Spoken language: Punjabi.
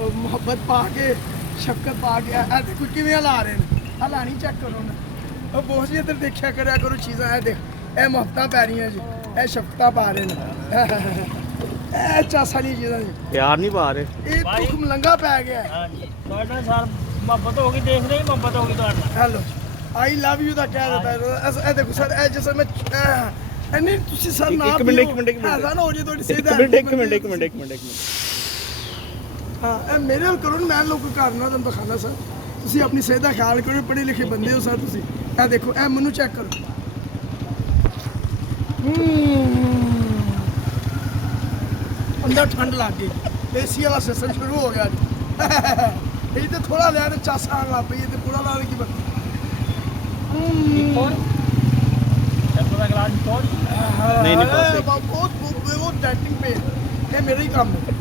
ਮੁਹੱਬਤ ਪਾ ਕੇ ਸ਼ਫਕਤ ਪਾ ਕੇ ਇਹ ਦੇਖੋ ਕਿਵੇਂ ਹਲਾ ਰਹੇ ਨੇ। ਹਲਾਣੀ ਚੈੱਕ ਕਰੋ ਨਾ। ਉਹ ਬਹੁਤ ਜੀ ਇੱਧਰ ਦੇਖਿਆ ਕਰਿਆ ਕਰੋ ਚੀਜ਼ਾਂ। ਇਹ ਦੇਖ ਇਹ ਮੁਹੱਬਤਾਂ ਪੈ ਰਹੀਆਂ ਜੀ, ਇਹ ਸ਼ਫਕਤਾਂ ਪਾ ਰਹੇ ਨੇ। ਇਹ ਚਾਸਾਂ ਦੀਆਂ ਚੀਜ਼ਾਂ ਜੀ, ਪਿਆਰ ਨਹੀਂ ਪਾ ਰਹੇ। ਇਹ ਭੁੱਖ ਮਲੰਗਾ ਪੈ ਗਿਆ। ਹਾਂਜੀ ਤੁਹਾਡਾ ਸਰ ਮੁਹੱਬਤ ਹੋ ਗਈ, ਦੇਖਦੇ ਹੀ ਮੁਹੱਬਤ ਹੋ ਗਈ ਤੁਹਾਡਾ। ਹੈਲੋ ਆਈ ਲਵ ਯੂ ਦਾ ਕਹਿ ਦਿੱਤਾ। ਇਹ ਦੇਖੋ ਸਰ, ਇਹ ਜਿਸ ਮੈਂ ਨਹੀਂ ਤੁਸੀਂ ਸਰ ਨਾ ਇੱਕ ਮਿੰਟ ਐਸਾ ਨਾ ਹੋ ਜੇ ਤੁਹਾਡੀ ਸਿਹਤ ਇੱਕ ਮਿੰਟ ਹਾਂ ਇਹ ਮੇਰੇ ਨਾਲ ਕਰੋ। ਮੈਂ ਲੋਕ ਘਰ ਨਾਲ ਤੁਹਾਨੂੰ ਦਿਖਾਣਾ ਸਰ। ਤੁਸੀਂ ਆਪਣੀ ਸਿਹਤ ਦਾ ਖਿਆਲ ਕਰੋ, ਪੜ੍ਹੇ ਲਿਖੇ ਬੰਦੇ ਹੋ ਸਰ ਤੁਸੀਂ। ਇਹ ਦੇਖੋ ਇਹ ਮੈਨੂੰ ਚੈੱਕ ਕਰੋ। ਅੰਦਰ ਠੰਡ ਲੱਗ ਗਈ, ਏਸੀ ਵਾਲਾ ਸਿਸਟਮ ਸ਼ੁਰੂ ਹੋ ਗਿਆ ਜੀ। ਇਹ ਤੇ ਥੋੜਾ ਲਿਆ ਤੇ ਚਾਸ ਆਣ ਲੱਗ ਪਈ ਤੇ ਪੂਰਾ ਲਾ ਕੀ ਬੰਦਾ। ਨਹੀਂ ਬਹੁਤ ਡੈਟਿੰਗ ਪੇ ਇਹ ਮੇਰਾ ਹੀ ਕੰਮ ਹੈ।